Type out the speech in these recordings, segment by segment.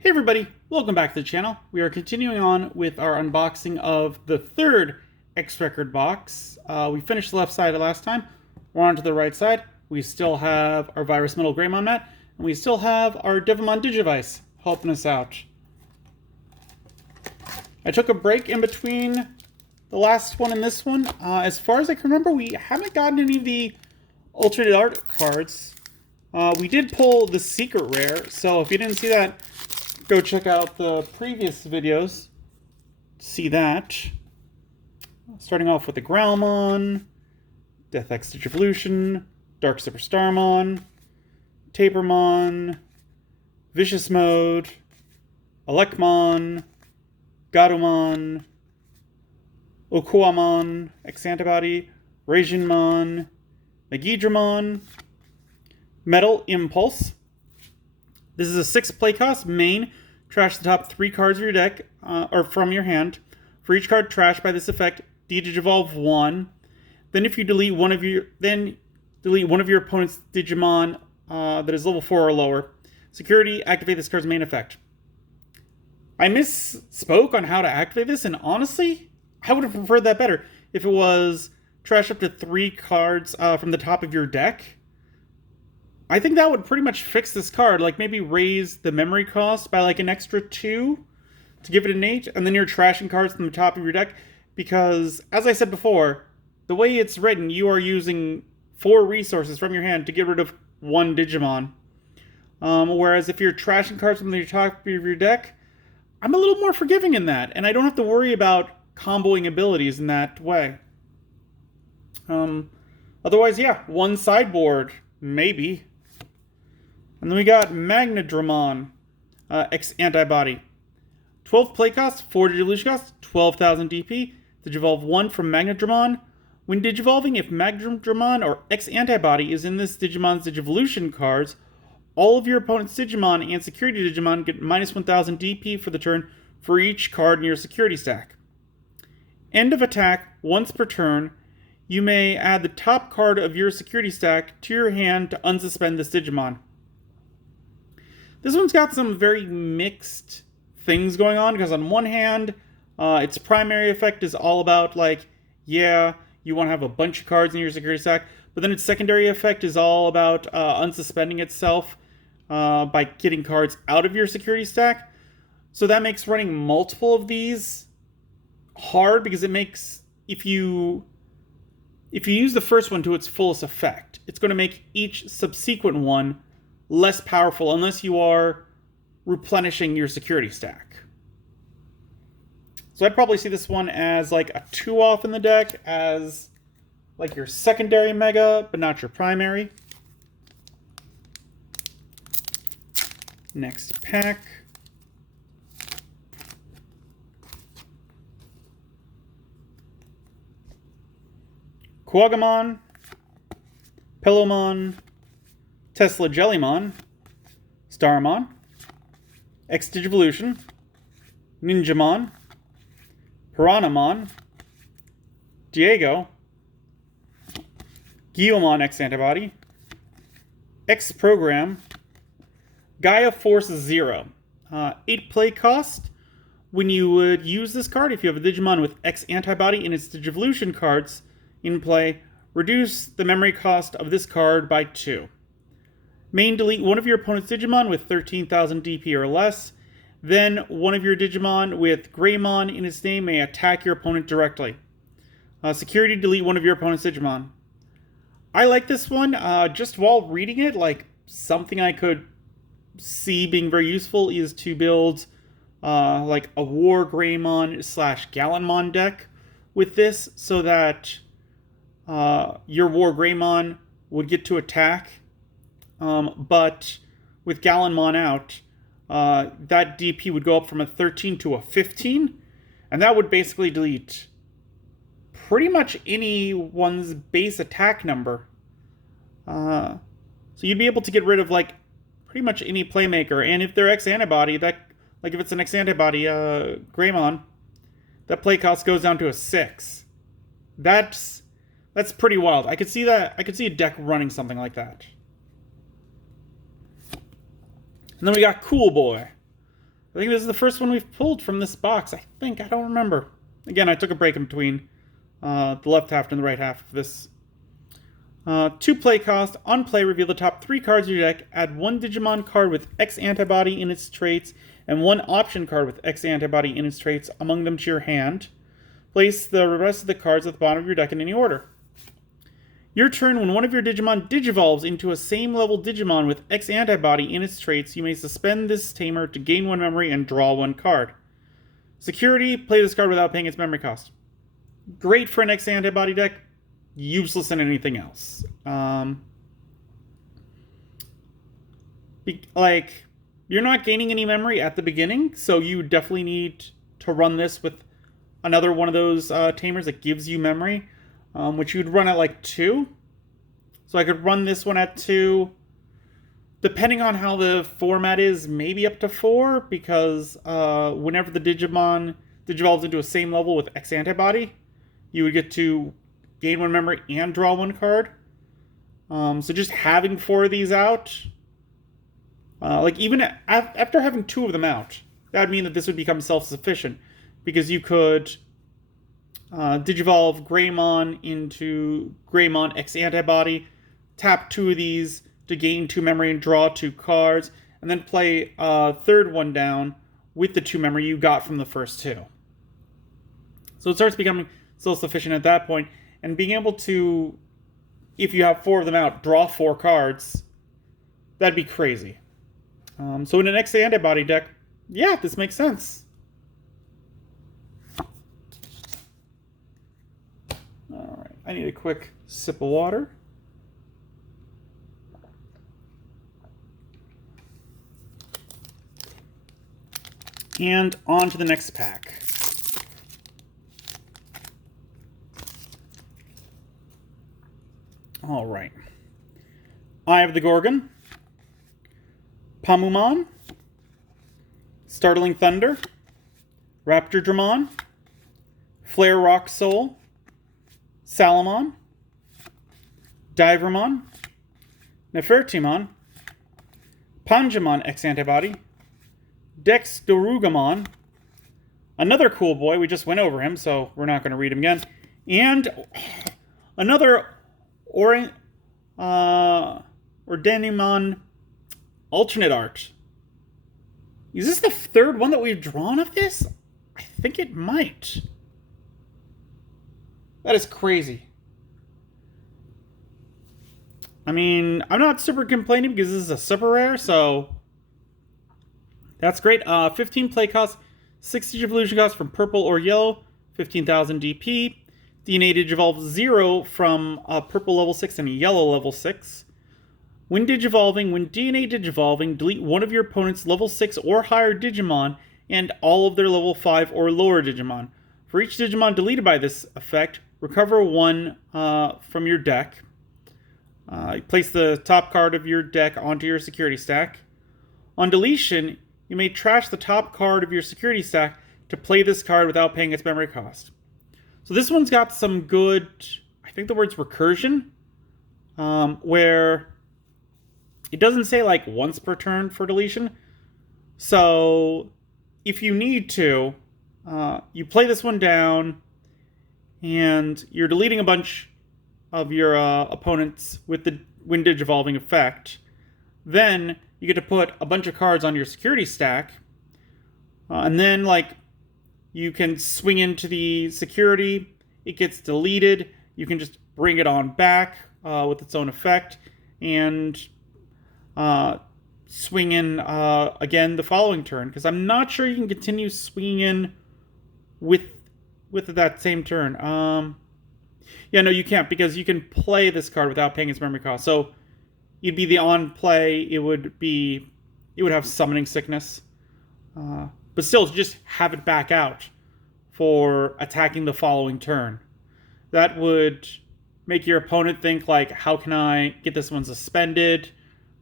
Hey everybody, welcome back to the channel. We are continuing on with our unboxing of the third X-Record box. We finished the left side last time. We're on to the right side. We still have our Virus Metal Greymon mat, and we still have our Digimon Digivice helping us out. I took a break in between the last one and this one. As far as I can remember, we haven't gotten any of the alternate art cards. We did pull the secret rare, so if you didn't see that, go check out the previous videos to see that. Starting off with the Growlmon, Death X Digivolution, Dark Super Starmon, Tapermon, Vicious Mode, Elecmon, Garumon, Okuamon, X Antibody, Rajinmon, Megidramon, Metal Impulse. This is a 6 play cost. Main, trash the top 3 cards of your deck, or from your hand. For each card trashed by this effect, Digivolve 1. Then if you delete one of your opponent's Digimon that is level 4 or lower. Security, activate this card's main effect. I misspoke on how to activate this, and honestly, I would have preferred that better if it was trash up to 3 cards from the top of your deck. I think that would pretty much fix this card, like maybe raise the memory cost by like an extra 2 to give it an 8, and then you're trashing cards from the top of your deck, because, as I said before, the way it's written, you are using 4 resources from your hand to get rid of 1 Digimon. Whereas if you're trashing cards from the top of your deck, I'm a little more forgiving in that, and I don't have to worry about comboing abilities in that way. Otherwise, yeah, 1 sideboard, maybe. And then we got Magnadramon, X Antibody. 12 play cost, 4 Digivolution cost, 12,000 DP. Digivolve 1 from Magnadramon. When Digivolving, if Magnadramon or X Antibody is in this Digimon's Digivolution cards, all of your opponent's Digimon and Security Digimon get minus 1,000 DP for the turn for each card in your Security stack. End of attack, once per turn, you may add the top card of your Security stack to your hand to unsuspend this Digimon. This one's got some very mixed things going on, because on one hand, its primary effect is all about, like, yeah, you want to have a bunch of cards in your security stack, but then its secondary effect is all about unsuspending itself by getting cards out of your security stack. So that makes running multiple of these hard, because it makes, if you use the first one to its fullest effect, it's going to make each subsequent one less powerful unless you are replenishing your security stack. So I'd probably see this one as like a 2-off in the deck, as like your secondary mega, but not your primary. Next pack. Kuwagamon, Pillowmon, Tesla Jellymon, Starmon, X Digivolution, Ninjamon, Piranhamon, Diego, Guillaumon X Antibody, X Program, Gaia Force 0. 8 play cost. When you would use this card, if you have a Digimon with X Antibody in its Digivolution cards in play, reduce the memory cost of this card by 2. Main, delete one of your opponent's Digimon with 13,000 DP or less. Then one of your Digimon with Greymon in its name may attack your opponent directly. Security, delete one of your opponent's Digimon. I like this one. Just while reading it, like, something I could see being very useful is to build like a War Greymon / Gallantmon deck with this, so that your War Greymon would get to attack. But with Gallantmon out, that DP would go up from a 13 to a 15, and that would basically delete pretty much anyone's base attack number. So you'd be able to get rid of, like, pretty much any playmaker, and if they're X Antibody, that, like, if it's an X Antibody Greymon, that play cost goes down to a 6. That's pretty wild. I could see that. I could see a deck running something like that. And then we got Cool Boy. I think this is the first one we've pulled from this box. I think. I don't remember. Again, I took a break in between the left half and the right half of this. 2 play cost. On play, reveal the top 3 cards of your deck. Add 1 Digimon card with X antibody in its traits and 1 option card with X antibody in its traits among them to your hand. Place the rest of the cards at the bottom of your deck in any order. Your turn, when one of your Digimon digivolves into a same level Digimon with X antibody in its traits, you may suspend this tamer to gain 1 memory and draw 1 card. Security, play this card without paying it's memory cost. Great for an X antibody deck, useless in anything else. You're not gaining any memory at the beginning, so you definitely need to run this with another one of those tamers that gives you memory, which you'd run at like 2. So I could run this one at 2. Depending on how the format is, maybe up to 4, because whenever the Digimon digivolves into a same level with X antibody, you would get to gain 1 memory and draw 1 card. So just having 4 of these out, even after having 2 of them out, that would mean that this would become self-sufficient, because you could digivolve Greymon into Greymon X antibody, tap 2 of these to gain 2 memory and draw 2 cards, and then play a third one down with the 2 memory you got from the first 2. So it starts becoming self-sufficient at that point, and being able to, if you have 4 of them out, draw 4 cards, that'd be crazy. So in an X antibody deck, yeah, this makes sense. Alright, I need a quick sip of water. And on to the next pack. All right. Eye of the Gorgon, Pamumon, Startling Thunder, Raptor Dramon, Flare Rock Soul, Salamon, Divermon, Nefertimon, Panjamon X Antibody, Dex Dorugamon, another cool boy, we just went over him, so we're not going to read him again, and another Ordenimon alternate art. Is this the 3rd one that we've drawn of this? I think it might. That is crazy. I mean, I'm not super complaining because this is a super rare, so that's great. 15 play cost, 60 evolution cost from purple or yellow, 15,000 DP. DNA Digivolve 0 from purple level 6 and yellow level 6. When DNA Digivolving, delete one of your opponent's level 6 or higher Digimon and all of their level 5 or lower Digimon. For each Digimon deleted by this effect, recover 1 from your deck. Place the top card of your deck onto your security stack. On deletion, you may trash the top card of your security stack to play this card without paying its memory cost. So this one's got some good, I think the word's recursion, where it doesn't say like once per turn for deletion. So if you need to, you play this one down and you're deleting a bunch of your opponents with the when digivolving effect. Then you get to put a bunch of cards on your security stack, and then you can swing into the security. It gets deleted. You can just bring it on back with its own effect, and swing in again the following turn. Because I'm not sure you can continue swinging in with that same turn. Yeah, no, you can't, because you can play this card without paying its memory cost. So you'd be the on play. It would have summoning sickness, but still, just have it back out for attacking the following turn. That would make your opponent think like, how can I get this one suspended?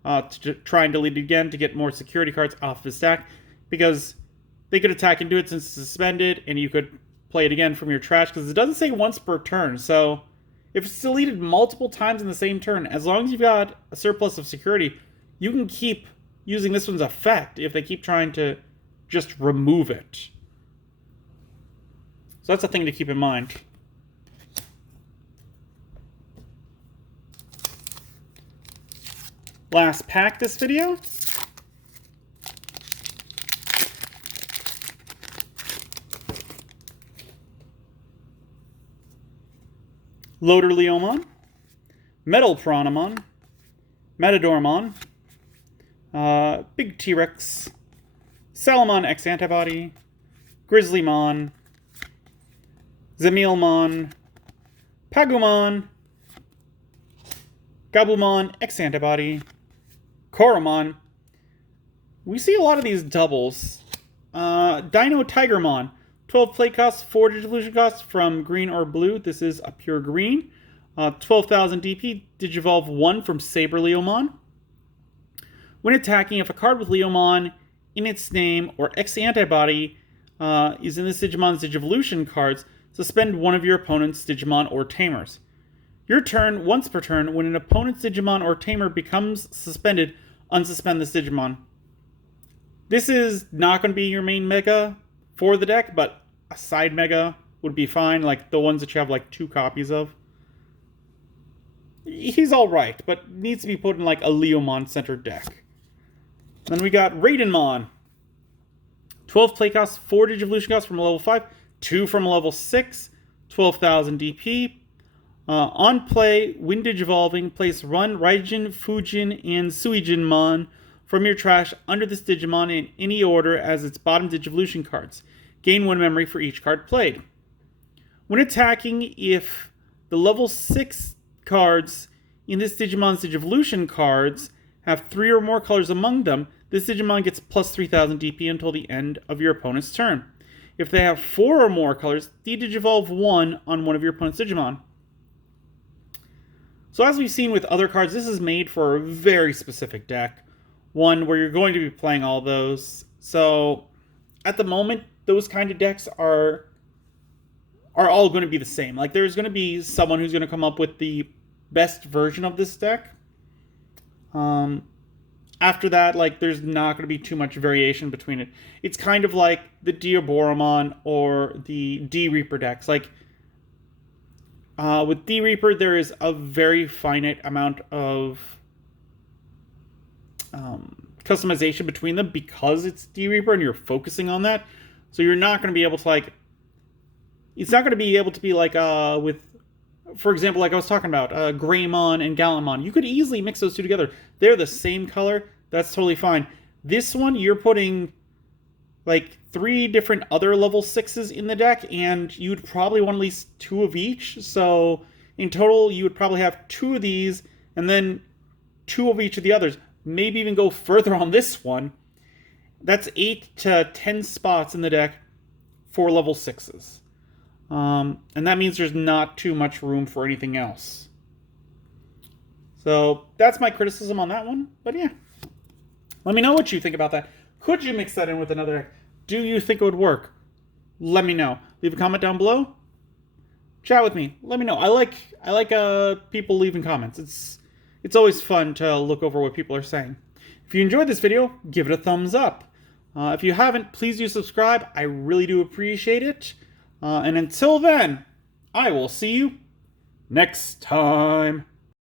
To try and delete it again to get more security cards off the stack, because they could attack into it since it's suspended, and you could play it again from your trash, because it doesn't say once per turn. So if it's deleted multiple times in the same turn, as long as you've got a surplus of security, you can keep using this one's effect if they keep trying to just remove it. So that's a thing to keep in mind. Last pack this video. Loader Leomon, Metal Piranhamon, Metadormon, Big T-Rex, Salamon X Antibody, Grizzlymon, Zamilmon, Pagumon, Gabumon X Antibody, Koromon. We see a lot of these doubles. Dino Tigermon. 12 play costs, 4 Digivolution costs from green or blue. This is a pure green. 12,000 DP. Digivolve 1 from Saber Leomon. When attacking, if a card with Leomon in its name or X Antibody is in this Digimon's Digivolution cards, suspend one of your opponent's Digimon or Tamers. Your turn, once per turn, when an opponent's Digimon or Tamer becomes suspended, unsuspend this Digimon. This is not going to be your main Mega for the deck, but a side Mega would be fine, like the ones that you have like 2 copies of. He's alright, but needs to be put in like a Leomon-centered deck. Then we got Raidenmon. 12 play costs, 4 Digivolution costs from level 5, 2 from level 6, 12,000 DP. On play, when Digivolving, place Run, Raijin, Fujin, and Suijinmon from your trash under this Digimon in any order as its bottom Digivolution cards. Gain 1 memory for each card played. When attacking, if the level 6 cards in this Digimon's Digivolution cards have 3 or more colors among them, this Digimon gets plus 3,000 DP until the end of your opponent's turn. If they have 4 or more colors, de-Digivolve 1 on one of your opponent's Digimon. So as we've seen with other cards, this is made for a very specific deck. One where you're going to be playing all those. So at the moment, those kind of decks are all going to be the same. Like there's going to be someone who's going to come up with the best version of this deck. After that, like there's not going to be too much variation between it. It's kind of like the Diaboromon or the D-Reaper decks. Like with D-Reaper, there is a very finite amount of customization between them because it's D-Reaper and you're focusing on that. So you're not going to be able to like... It's not going to be able to be like with... For example, like I was talking about, Greymon and Gallantmon. You could easily mix those two together. They're the same color. That's totally fine. This one, you're putting like 3 different other level 6s in the deck, and you'd probably want at least 2 of each. So in total, you would probably have 2 of these, and then 2 of each of the others. Maybe even go further on this one. That's 8 to 10 spots in the deck for level 6s. And that means there's not too much room for anything else. So that's my criticism on that one. But yeah, let me know what you think about that. Could you mix that in with another deck? Do you think it would work? Let me know. Leave a comment down below. Chat with me. Let me know. I like people leaving comments. It's always fun to look over what people are saying. If you enjoyed this video, give it a thumbs up. If you haven't, please do subscribe. I really do appreciate it. And until then, I will see you next time.